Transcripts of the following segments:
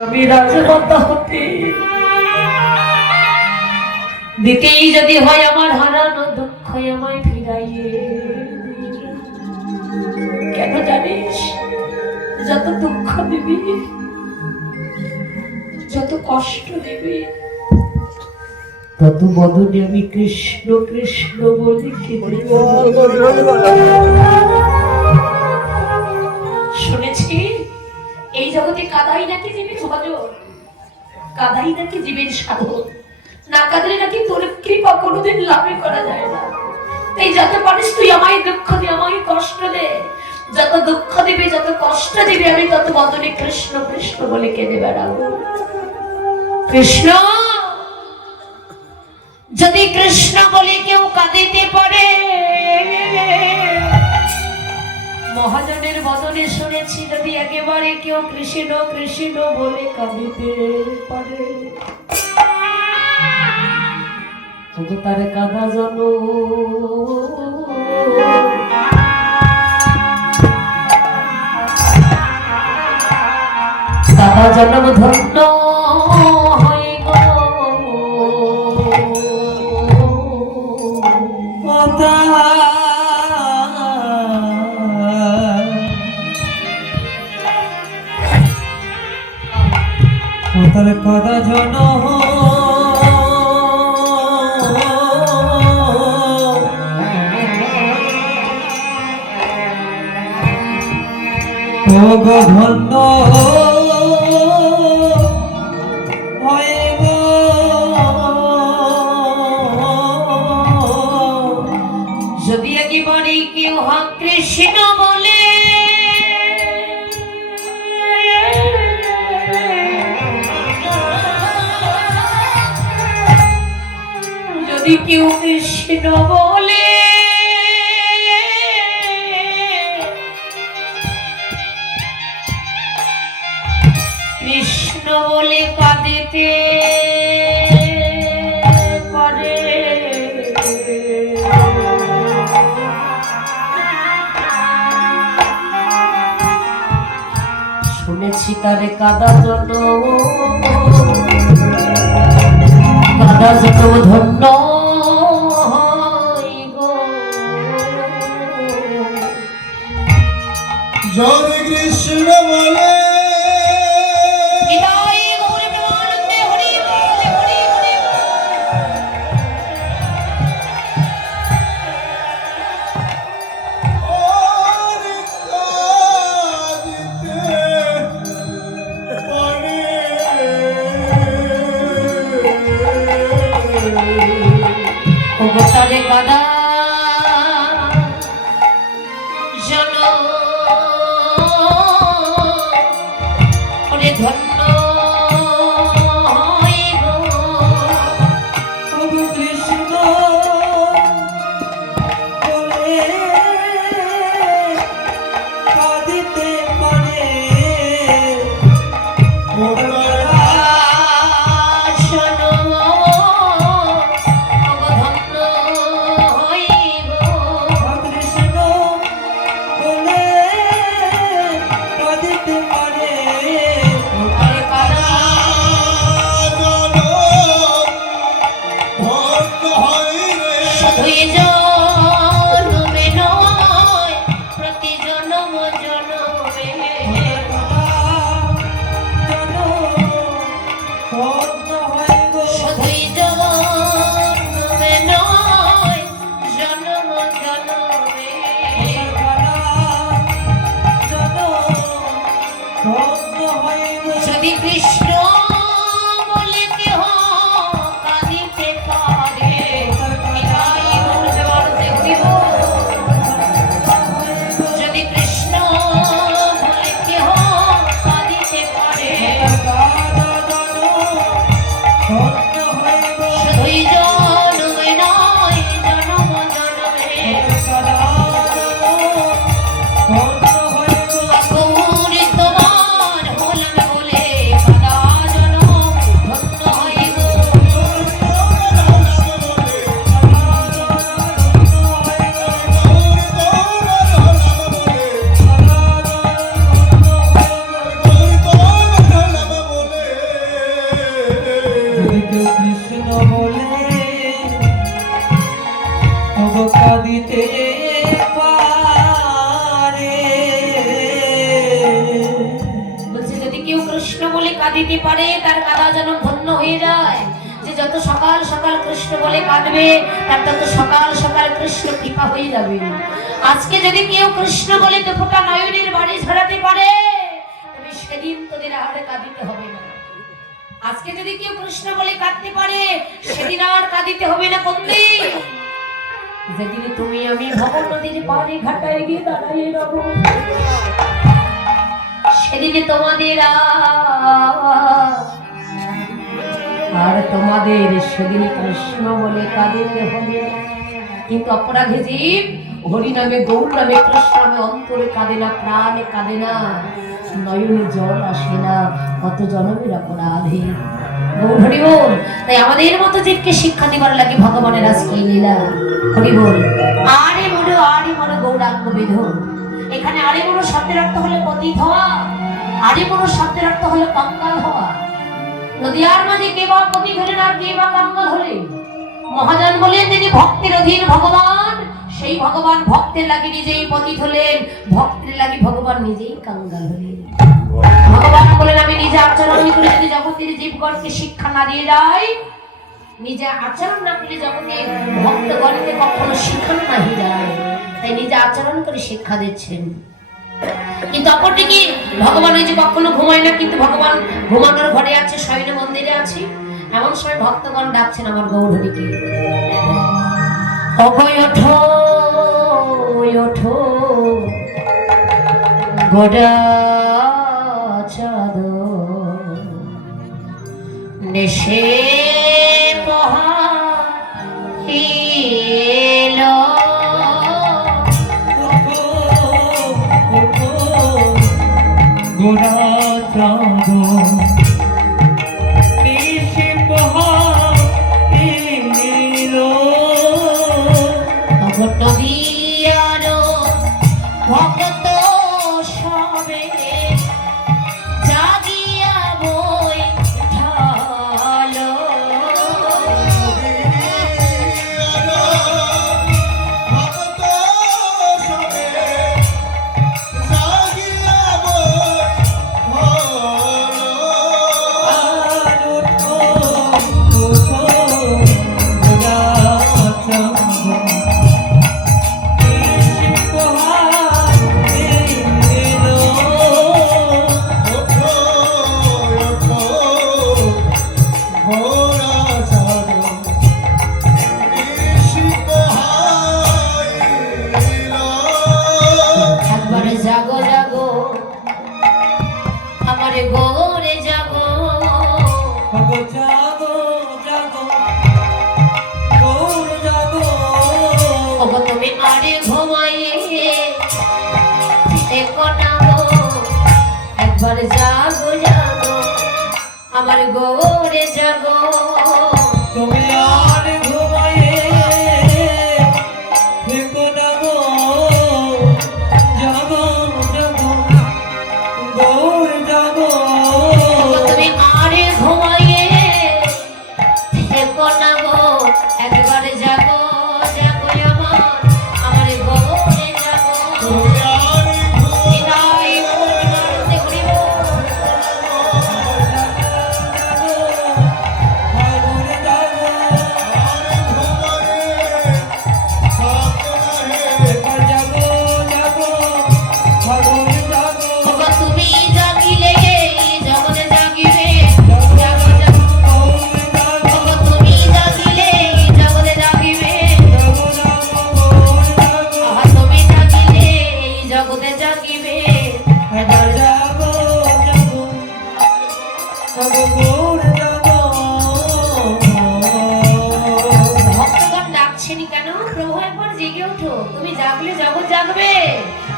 আমি রাজমাতা হতে দিতেই যদি হয় আমার হারানো দুঃখ আমায় ফিরাইয়ে। কেন জানিস, যত দুঃখ দিবি, যত কষ্ট দিবি, তত বদনে আমি কৃষ্ণ কৃষ্ণ বলে কেঁদে। শুনেছি এই জগতে কাদাই নাকি জীবের ভজন, কাদাই নাকি জীবের সাধন, না কাঁদলে নাকি তোর কৃপা কোনোদিন লাভে করা যায় না। তাই যত পারিস তুই আমায় দুঃখ দে, আমায় কষ্ট দে, যত দুঃখ দিবে যত কষ্ট দিবে আমি তত বদনে কৃষ্ণ কৃষ্ণ বলে কেঁদে বেড়াবো। কৃষ্ণ, যদি কৃষ্ণ বলে কেউ কাঁদিতে পারে, মহাজনের বদনে শুনেছি যদি একেবারে কেউ কৃষ্ণ কৃষ্ণ বলে কাঁদিতে পারে, তবু তার কাঁদা জানো কাঁদা জন্ম ধন্য হয়ে গো। তার কাদা জন ধন্য হয়ে গো। যদি একেবারে কেউ হা কৃষ্ণ বলে, যদি কেউ কৃষ্ণ বলে, কৃষ্ণ বলে কাঁদিতে পারে, শুনেছি তারে কাদা জন কাদা জন ধন্য হয় গো। যদি কৃষ্ণ বলে তারে কাদা জন ওরে ধন্য হয় গো। কৃষ্ণ বলে কাঁদিতে পারে, যদি কৃষ্ণ বলে কেহ কাঁদিতে পারে, যদি কৃষ্ণ বলে কেহ কাঁদিতে পারে, শুধুই জন্মে নয় জন্ম জন্মে তোমার হলাম বলে কাদা কৃষ্ণ বলে কাঁদিতে পারে তার কাঁদা যেন ধন্য হয়ে যায়। যে যত সকাল সকাল কৃষ্ণ বলে কাঁদবে তার তত সকাল সকাল কৃষ্ণ কৃপা হয়ে যাবে। আজকে যদি কেউ কৃষ্ণ বলে দুফোঁটা নয়নের বাড়ি ঝরাতে পারে তবে সেদিন তোদের আর কাঁদিতে হবে না। আজকে যদি কেউ কৃষ্ণ বলে কাঁদতে পারে সেদিন আর কাঁদিতে হবে না। কোনদিন? যেদিন তুমি আমি ভব নদীর পাড়ে ঘাটায় গিয়ে দাঁড়াই রব, সেদিনে তোমাদের আর তোমাদের সেদিন কৃষ্ণ বলে কাঁদিতে হবে। কিন্তু অপরাধী জীব হরি নামে গৌর নামে কৃষ্ণ নামে অন্তরে কাঁদে না, প্রাণে কাঁদে না, নয়নে জল আসে না, কত জনমের অপরাধী। গৌর হরি বল। তাই আমাদের মতো জীবকে শিক্ষা দিবার লাগে ভগবানের আজকে লীলা। হরি বল। আরে মনো গৌরাঙ্গ বিধন। এখানে আরে মনো শব্দের অর্থ হলো পতিত হওয়া, আরে মনো শব্দের অর্থ হলো কঙ্কাল হওয়া। নদিয়ার মাঝে কে বা পতিত হলেন আর কে বা কঙ্কাল হলেন? মহাজন বলেন যিনি ভক্তের অধীন ভগবান, সেই ভগবান ভক্তের লাগি নিজেই পতিত হলেন, ভক্তের লাগি ভগবান নিজেই কঙ্কাল হলেন। ভগবান বলেন আমি নিজে আচরণ করে যদি জগতের জীবগণকে শিক্ষা না দিয়ে যাই, নিজে আচরণ না করলে জগতের ভক্তগণকে কখনো শিক্ষা না হয়ে যায়। তাই নিজে আচরণ করে শিক্ষা দিচ্ছেন। কিন্তু অপরদিকে ভগবান ওই যে কখনো ঘুমায় না, কিন্তু ভগবান ঘুমানোর ঘরে আছে, শয়ন মন্দিরে আছে। এমন সময় ভক্তগণ ডাকছেন আমার গৌরহরিকে, অভয় ওঠো ওঠো গোডা চাঁদ নেশে মহা গোড়া চাঁদ এসে এলো, নদীয়ার ভক্ত সবে জাগিয়া বই ঢালো। তুমি আরে ঘুমাইয়ে দেখো না গো, একবার জাগো জাগো আমার গৌরে জাগো। তুমি আর ঘুমাইয়ে দেখো না গো, জাগো জাগো গৌর জাগো। তুমি আরে ঘুমাইয়ে দেখো না গো, একবার জাগো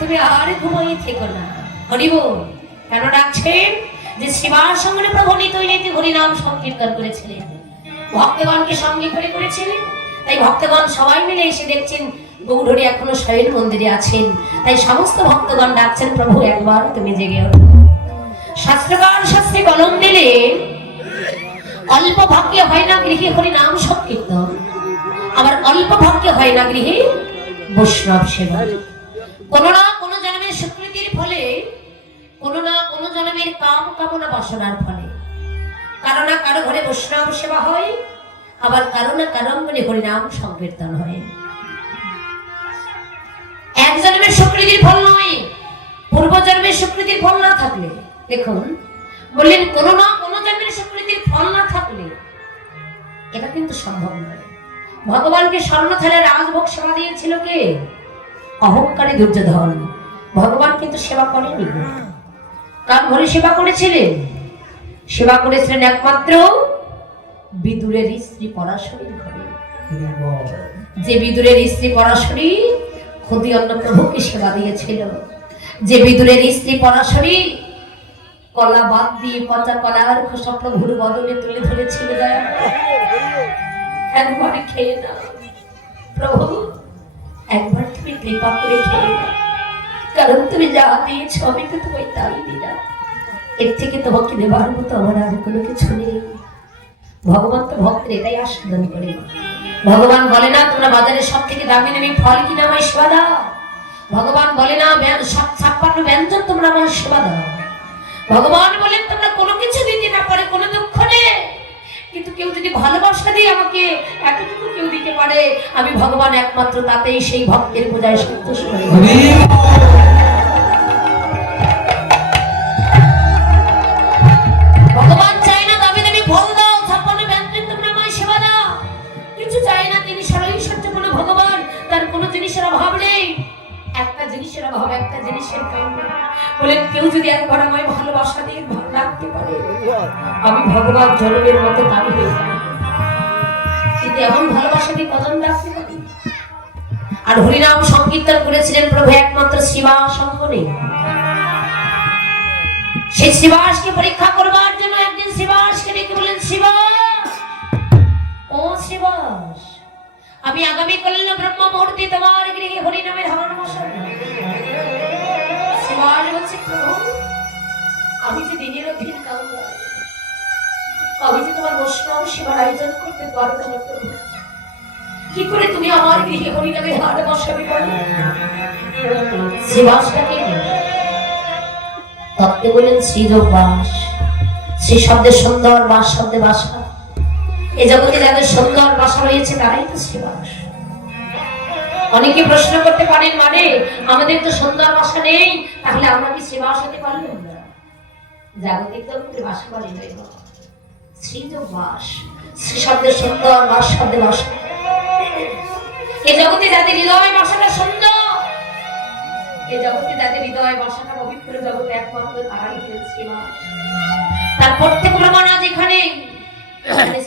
তুমি আর ঘুমাইয়ে থেকো না। হরি বল। কেন ডাকছেন? যে সেবার সঙ্গে প্রভু নিত্যই হরি নাম সংকীর্তন করেছিলেন, ভক্তগণকে সঙ্গে করে করেছিলেন। তাই ভক্তগণ সবাই মিলে এসে দেখছেন গৌরহরি এখনো শয়ন মন্দিরে আছেন। তাই সমস্ত ভক্তগণ ডাকছেন প্রভু একবার তুমি জেগে ওঠো। শাস্ত্রকার শাস্ত্রে কলম দিলে অল্প ভাগ্যে হয় না গৃহে হরি নাম সংকীর্তন, আবার অল্প ভাগ্যে হয় না গৃহে বৈষ্ণব সেবা। কোনো না কোনো জন্মের স্বীকৃতির ফলে, কোনো না কোনো জন্মের কাম কামনা বাসনার ফলে কারো না কারো ঘরে বৈষ্ণব সেবা হয়, আবার কারো না কারো অঙ্গনে হরিনাম সংকীর্তন হয়। এক জন্মের সুকৃতির ফল নয়, পূর্ব জন্মের সুকৃতির ফল না থাকলে, দেখুন বললেন কোনো না কোনো জন্মের সুকৃতির ফল না থাকলে এটা কিন্তু সম্ভব নয়। ভগবানকে স্বর্ণথালে রাজভোগ সেবা দিয়েছিল কে? অহংকারী দুর্যোধন। ভগবান কিন্তু সেবা করেনি। কার ঘরে সেবা করেছিলেন? সেবা করেছিলেন একমাত্র বিদুরের স্ত্রী পরাশরীর ঘরে। যে বিদুরের স্ত্রী পরাশরী ক্ষুদি অন্য প্রভুকে সেবা দিয়েছিল, যে বিদুরের স্ত্রী পরাশরী কলা বাদ দিয়ে পচা কলার খোসা প্রভুর বদলে তুলে ধরেছিল, একবার খেয়ে নাও প্রভু, একবার তুমি কৃপা করে খেয়ে নাও, কারণ তুমি যা দিয়েছ আমি তো তোমায় তাই দিলাম, এর থেকে তোমাকে দেবার মতো আমার আর কোনো কিছু নেই। ভগবান তো ভক্তের এটাই আস্বাদন করে। ভগবান বলে না তোমরা বাজারে সব থেকে দামি দামি ফল কিনে আমায় সেবা দাও। ভগবান বলে না 56 ব্যঞ্জন তোমরা আমার সেবা দাও। ভগবান বলেন তোমরা কোনো কিছু দিতে না পারে কোনো দুঃখ নেই, কিন্তু কেউ যদি ভালোবাসা দিয়ে আমাকে এতটুকু কেউ দিতে পারে, আমি ভগবান একমাত্র তাতেই সেই ভক্তের পূজায় সন্তুষ্ট হই। ভগবান চাই না দামি দামি ফল দাও, 56 ব্যঞ্জন তোমরা আমায় সেবা দাও, কিছু চাই না। তিনি সর্বৈশ্বর্যপূর্ণ ভগবান, তার কোনো জিনিসের অভাব নেই। একটা জিনিসের অভাব, একটা জিনিসের কামনা। বলেন কেউ যদি একবার আমায় ভালোবাসা দিয়ে ভালো রাখতে পারে, আমি ভগবান জনমের মতো দাবি হয়ে যাব। কিন্তু এমন ভালোবাসা দিয়ে কজন রাখতে পারি? আর হরিনাম সংকীর্তন করেছিলেন প্রভু একমাত্র শ্রীবাস অঙ্গনে। সেই শ্রীবাসকে পরীক্ষা করবার জন্য একদিন শ্রীবাসকে ডেকে বলেন, শ্রীবাস, ও শ্রীবাস, আমি আগামী কালীন ব্রহ্ম মুহূর্তে তোমার গৃহে হরিনামের হরণ বসাবো। শ্রীবাস বলছে, প্রভু আমি যে দিনের অধীন কাউকে, আমি যে তোমার বৈষ্ণব সেবার আয়োজন করতে পারবো না প্রভু, কি করে তুমি আমার গৃহে হরিনামের হার বসাবে বলো? শ্রীবাসটাকে তত্ত্বে বলেন শ্রীযোগ বাস। শ্রী শব্দের সুন্দর, বাস শব্দে বাসা। এ জগতে যাদের সুন্দর বাসা রয়েছে তারাই তো শ্রীবাস। অনেকে প্রশ্ন করতে পারেন, মানে আমাদের তো সুন্দর বাসা নেই, তাহলে আমরা কি শ্রীবাস হতে পারলাম না? জাগতিক জগতে বাসা বাড়ি নয়, শ্রীযোগ বাস। শ্রী শব্দের সুন্দর, বাস শব্দে বাসা। এ জগতে যাদের হৃদয় বাসাটা সুন্দর, এই জগতে যাদের হৃদয় বাসাটা পবিত্র, জগতে একমাত্র তারাই হলেন শ্রীবাস। তার প্রত্যেক প্রমাণ আজ এখানে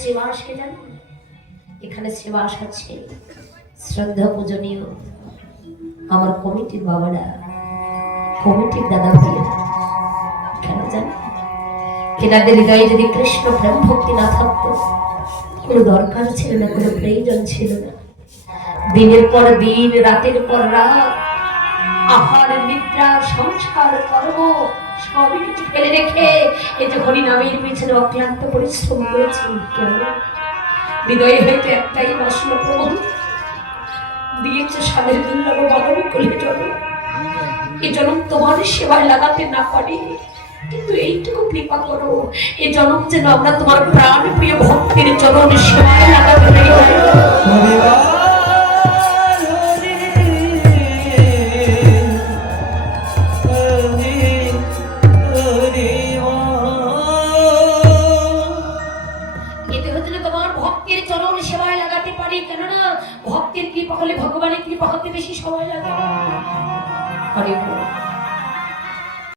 শ্রীবাসকে জানো, এখানে শ্রীবাস আছে শ্রদ্ধা পূজনীয় আমার কমিটির বাবারা, কমিটির দাদা ভাইয়েরা। কেন জানো? এনাদের হৃদয়ে যদি কৃষ্ণ প্রেম ভক্তি না থাকতো, কোনো দরকার ছিল না, কোনো প্রয়োজন ছিল না। দিনের পর দিন, রাতের পর রাত, আহার নিদ্রা সংসার কর্ম সবই কিছু ফেলে রেখে এই যে হরিনামের পিছনে অক্লান্ত পরিশ্রম করেছি। কেন? হৃদয়ে হয়তো একটাই বাসনা, প্রভু দিয়েছে স্বাদের দুর্লভ বাদন করে জন্ম, এই জন্ম তোমার সেবায় লাগাতে না পারি, কিন্তু এইটুকু কৃপা করো, এই জন্ম যেন আমরা তোমার প্রাণ প্রিয় ভক্তের চরণ সেবায় লাগাতে পারি। কেননা ভক্তের কৃপা হলে ভগবানের কৃপা হতে বেশি সময় লাগে। হরে